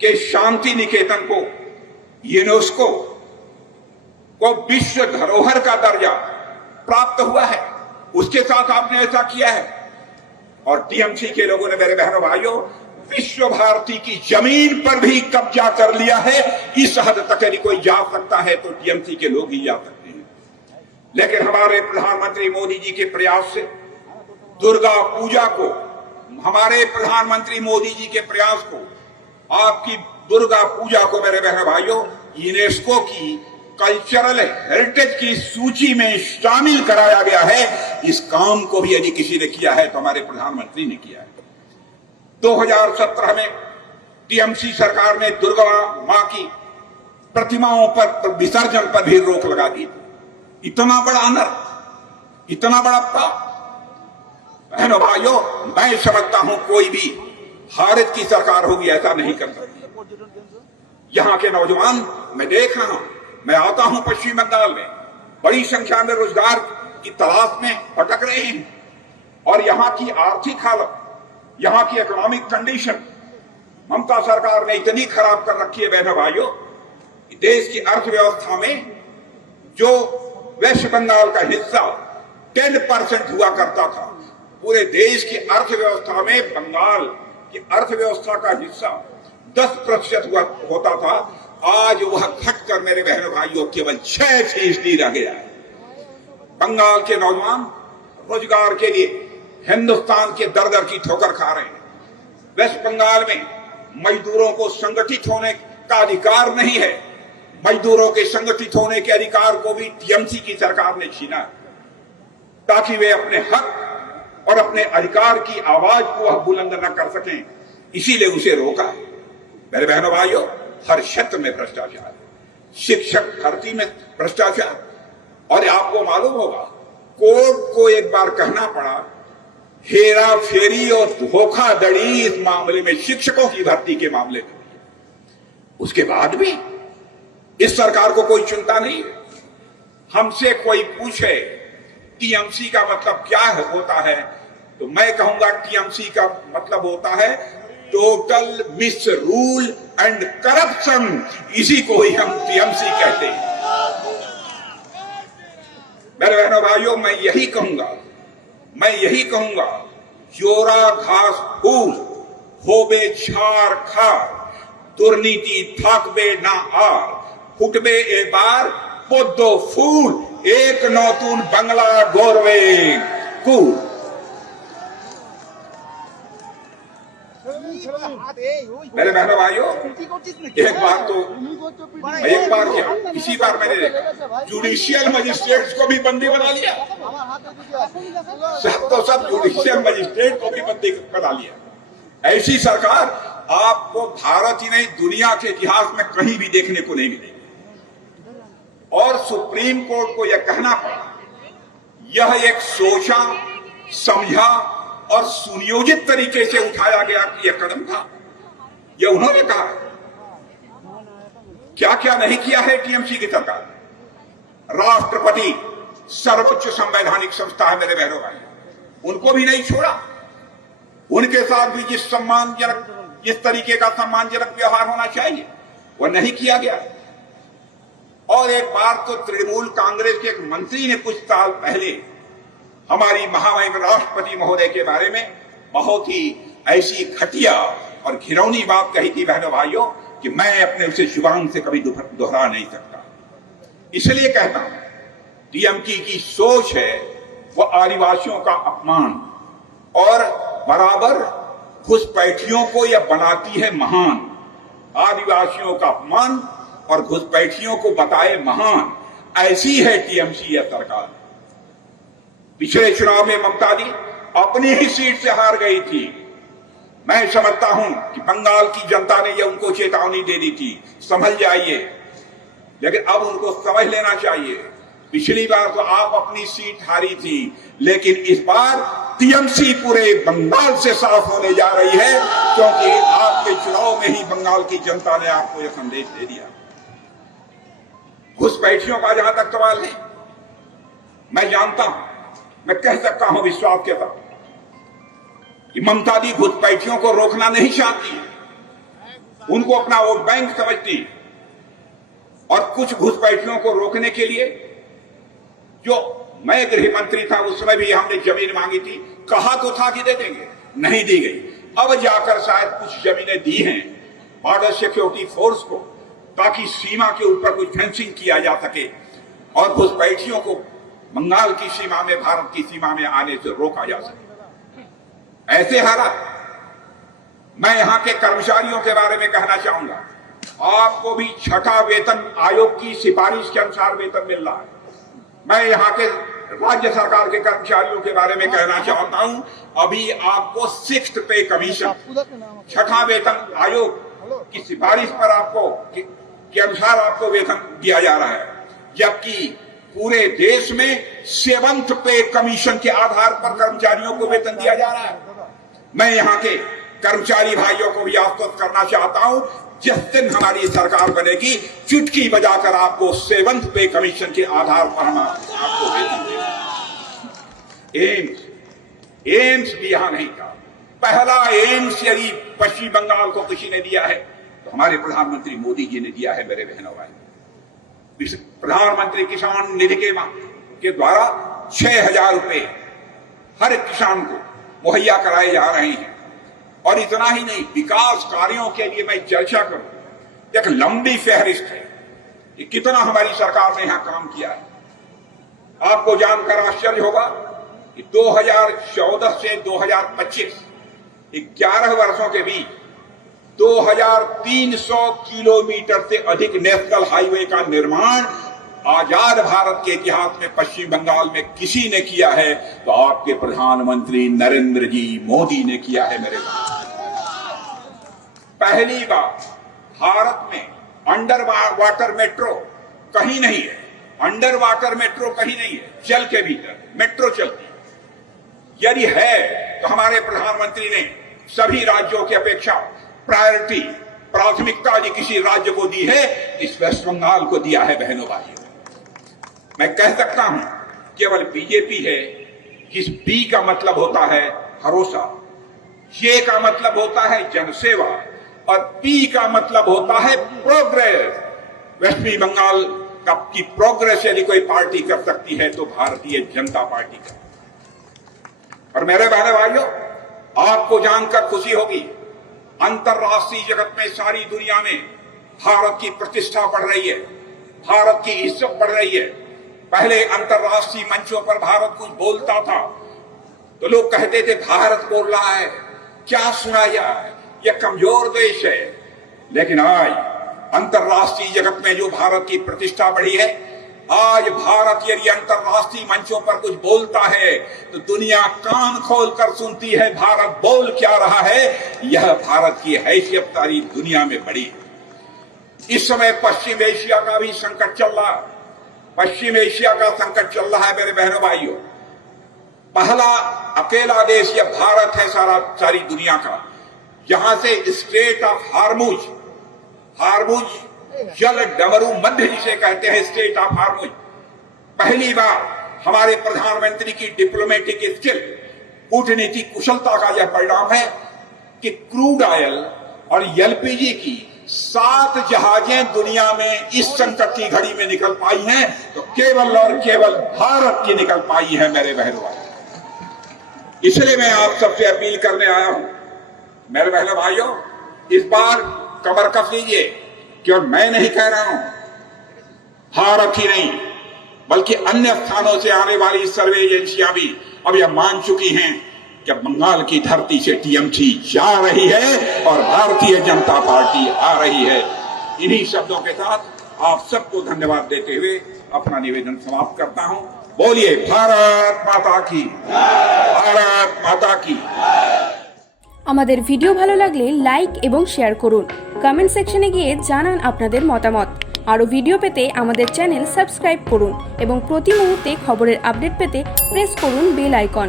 कि शांति निकेतन को यूनेस्को को विश्व धरोहर का दर्जा प्राप्त हुआ है, उसके साथ आपने ऐसा किया है। और टीएमसी के लोगों ने, मेरे बहनों भाइयों, विश्व भारती की जमीन पर भी कब्जा कर लिया है। इस हद तक यदि कोई जा सकता है तो टीएमसी के लोग ही जा सकते हैं। लेकिन हमारे प्रधानमंत्री मोदी जी के प्रयास से दुर्गा पूजा को, हमारे प्रधानमंत्री मोदी जी के प्रयास को, आपकी दुर्गा पूजा को, मेरे बहनों भाइयों, यूनेस्को की कल्चरल हेरिटेज की सूची में शामिल कराया गया है। इस काम को भी यदि किसी ने किया है तो हमारे प्रधानमंत्री ने किया है। 2017 में टीएमसी सरकार ने दुर्गा मां की प्रतिमाओं पर विसर्जन पर भी रोक लगा दी। इतना बड़ा अनर्थ, इतना बड़ा पाप। बहनों भाइयों, मैं समझता हूं कोई भी भारत की सरकार होगी ऐसा नहीं कर सकती। यहां के नौजवान, मैं देख रहा हूं, मैं आता हूं पश्चिम बंगाल में, बड़ी संख्या में रोजगार की तलाश में भटक रहे हैं। और यहां की आर्थिक हालत, यहां की इकोनॉमिक कंडीशन ममता सरकार ने इतनी खराब कर रखी है बहनों भाइयों, देश की अर्थव्यवस्था में जो वेस्ट बंगाल का हिस्सा 10% हुआ करता था, पूरे देश की अर्थव्यवस्था में बंगाल की अर्थव्यवस्था का हिस्सा 10% होता था। आज वह घटकर, मेरे बहनों भाइयों, केवल 6% रह गया है। बंगाल के नौजवान रोजगार के लिए हिंदुस्तान के दर दर की ठोकर खा रहे हैं। वेस्ट बंगाल में मजदूरों को संगठित होने का अधिकार नहीं है। मजदूरों के संगठित होने के अधिकार को भी टीएमसी की सरकार ने छीना ताकि वे अपने हक और अपने अधिकार की आवाज को वह बुलंद न कर सकें, इसीलिए उसे रोका है। मेरे बहनों भाइयों, हर क्षेत्र में भ्रष्टाचार, शिक्षक भर्ती में भ्रष्टाचार। और आपको मालूम होगा, कोर्ट को एक बार कहना पड़ा, हेरा फेरी और धोखाधड़ी इस मामले में, शिक्षकों की भर्ती के मामले में। उसके बाद भी इस सरकार को कोई चिंता नहीं है। हमसे कोई पूछे टीएमसी का मतलब क्या होता है, तो मैं कहूंगा टीएमसी का मतलब होता है total miss rule and corruption. इसी को ही हम टीएमसी कहते हैं। मेरे बहनों भाइयों, मैं यही कहूंगा, जोरा घास फूस होबे छार खार, दुर्नीति थाकबे ना आर, फुटबे एबार पोद्दो फूल, एक नौतून बंगला गोरवे कूल। मेरे बहनों भाइयों, एक बार क्या, इसी बार मैंने देखा जुडिशियल मजिस्ट्रेट्स को भी बंदी बना लिया। सब जुडिशियल मजिस्ट्रेट को भी बंदी बना लिया। ऐसी सरकार आपको भारत ही नहीं, दुनिया के इतिहास में कहीं भी देखने को नहीं मिलेगी। और सुप्रीम कोर्ट को यह कहना पड़ा, यह एक सोचा समझा और सुनियोजित तरीके से उठाया गया कि यह कदम था। यह उन्होंने कहा। क्या क्या नहीं किया है टीएमसी की सरकार। राष्ट्रपति सर्वोच्च संवैधानिक संस्था है मेरे बहनों भाई, उनको भी नहीं छोड़ा। उनके साथ भी जिस तरीके का सम्मानजनक व्यवहार होना चाहिए वह नहीं किया गया। और एक बार तो तृणमूल कांग्रेस के एक मंत्री ने कुछ साल पहले हमारी महामहिम राष्ट्रपति महोदय के बारे में बहुत ही ऐसी घटिया और घिनौनी बात कही थी बहनों भाइयों कि मैं अपने उसे जुबान से कभी दोहरा नहीं सकता। इसलिए कहता हूं, टीएमसी की सोच है वह आदिवासियों का अपमान और बराबर घुसपैठियों को यह बनाती है महान। आदिवासियों का अपमान और घुसपैठियों को बताए महान, ऐसी है टीएमसी यह सरकार। पिछले चुनाव में ममता जी अपनी ही सीट से हार गई थी। मैं समझता हूं कि बंगाल की जनता ने यह उनको चेतावनी दे दी थी, संभल जाइए। लेकिन अब उनको समझ लेना चाहिए, पिछली बार तो आप अपनी सीट हारी थी, लेकिन इस बार टीएमसी पूरे बंगाल से साफ होने जा रही है, क्योंकि आपके चुनाव में ही बंगाल की जनता ने आपको यह संदेश दे दिया। घुसपैठियों का जहां तक सवाल है, मैं जानता हूं, मैं कह सकता हूं विश्वास के साथ कि ममता दी घुसपैठियों को रोकना नहीं चाहती है। उनको अपना वोट बैंक समझती और कुछ घुसपैठियों को रोकने के लिए, जो मैं गृह मंत्री था उस समय भी हमने जमीन मांगी थी, कहा तो था कि दे देंगे, नहीं दी गई। अब जाकर शायद कुछ जमीनें दी हैं बॉर्डर सिक्योरिटी फोर्स को, ताकि सीमा के ऊपर कुछ फेंसिंग किया जा सके और घुसपैठियों को बंगाल की सीमा में, भारत की सीमा में आने से रोका जा सके। ऐसे हालात, मैं यहां के कर्मचारियों के बारे में कहना चाहूंगा, आपको भी छठा वेतन आयोग की सिफारिश के अनुसार वेतन मिल रहा है। मैं यहाँ के राज्य सरकार के कर्मचारियों के बारे में कहना चाहता हूं, अभी आपको 6th पे कमीशन, छठा वेतन आयोग की सिफारिश पर आपको के अनुसार आपको वेतन दिया जा रहा है, जबकि पूरे देश में 7th पे कमीशन के आधार पर कर्मचारियों को वेतन दिया जा रहा है। मैं यहाँ के कर्मचारी भाइयों को भी आश्वस्त करना चाहता हूं, जिस दिन हमारी सरकार बनेगी, चुटकी बजाकर आपको 7th पे कमीशन के आधार पर हम आपको वेतन देंगे। एम्स भी यहां नहीं था। पहला एम्स यदि पश्चिम बंगाल को किसी ने दिया है तो हमारे प्रधानमंत्री मोदी जी ने दिया है। मेरे बहनों भाई, प्रधानमंत्री किसान निधि के द्वारा 6,000 रुपए हर किसान को मुहैया कराए जा रहे हैं। और इतना ही नहीं, विकास कार्यों के लिए मैं चर्चा करूं, एक लंबी फहरिस्त है कि कितना हमारी सरकार ने यहां काम किया है। आपको जानकर आश्चर्य होगा कि 2014 से 2025 11 वर्षों के बीच 2300 किलोमीटर से अधिक नेशनल हाईवे का निर्माण आजाद भारत के इतिहास में पश्चिम बंगाल में किसी ने किया है तो आपके प्रधानमंत्री नरेंद्र जी मोदी ने किया है। मेरे पहली बार भारत में अंडर वाटर मेट्रो कहीं नहीं है, अंडर वाटर मेट्रो कहीं नहीं है, जल के भीतर मेट्रो चलती है। यदि है तो हमारे प्रधानमंत्री ने सभी राज्यों की अपेक्षा प्राथमिकता यदि किसी राज्य को दी है, इस वेस्ट बंगाल को दिया है। बहनों भाइयों, मैं कह सकता हूं केवल बीजेपी है जिस बी का मतलब होता है भरोसा, जे का मतलब होता है जनसेवा और पी का मतलब होता है प्रोग्रेस। वेस्ट बंगाल की प्रोग्रेस यदि कोई पार्टी कर सकती है तो भारतीय जनता पार्टी कर। और मेरे बहने भाइयों, आपको जानकर खुशी होगी, अंतर्राष्ट्रीय जगत में सारी दुनिया में भारत की प्रतिष्ठा बढ़ रही है, भारत की इज्जत बढ़ रही है। पहले अंतर्राष्ट्रीय मंचों पर भारत कुछ बोलता था तो लोग कहते थे भारत बोल रहा है, क्या सुना जाए, यह कमजोर देश है। लेकिन आज अंतर्राष्ट्रीय जगत में जो भारत की प्रतिष्ठा बढ़ी है, आज भारत यदि अंतर्राष्ट्रीय मंचों पर कुछ बोलता है तो दुनिया कान खोलकर सुनती है भारत बोल क्या रहा है। यह भारत की हैसियत सारी दुनिया में बढ़ी है। इस समय पश्चिम एशिया का भी संकट चल रहा है, पश्चिम एशिया का संकट चल रहा है। मेरे बहनों भाइयों, पहला अकेला देश यह भारत है सारी दुनिया का, जहां से स्ट्रेट ऑफ हार्मुज जल डमरू मध्य जिसे कहते हैं, स्टेट ऑफ हार्मुज, पहली बार हमारे प्रधानमंत्री की डिप्लोमेटिक स्किल, कूटनीतिक कुशलता का यह परिणाम है कि क्रूड ऑयल और एलपीजी की 7 जहाजें दुनिया में इस संकट की घड़ी में निकल पाई हैं तो केवल और केवल भारत की निकल पाई है। मेरे बहनों, इसलिए मैं आप सबसे अपील करने आया हूं, मेरे बहनों भाइयों, इस बार कमर कस लीजिए। केवल मैं नहीं कह रहा हूं, भारत ही नहीं बल्कि अन्य स्थानों से आने वाली सर्वे एजेंसियां भी अब यह मान चुकी हैं कि बंगाल की धरती से टीएमसी जा रही है और भारतीय जनता पार्टी आ रही है। इन्हीं शब्दों के साथ आप सबको धन्यवाद देते हुए अपना निवेदन समाप्त करता हूं। बोलिए भारत माता की, भारत माता की। আমাদের ভিডিও ভালো লাগলে লাইক এবং শেয়ার করুন, কমেন্ট সেকশনে গিয়ে জানান আপনাদের মতামত। আরও ভিডিও পেতে আমাদের চ্যানেল সাবস্ক্রাইব করুন এবং প্রতি মুহূর্তে খবরের আপডেট পেতে প্রেস করুন বেল আইকন।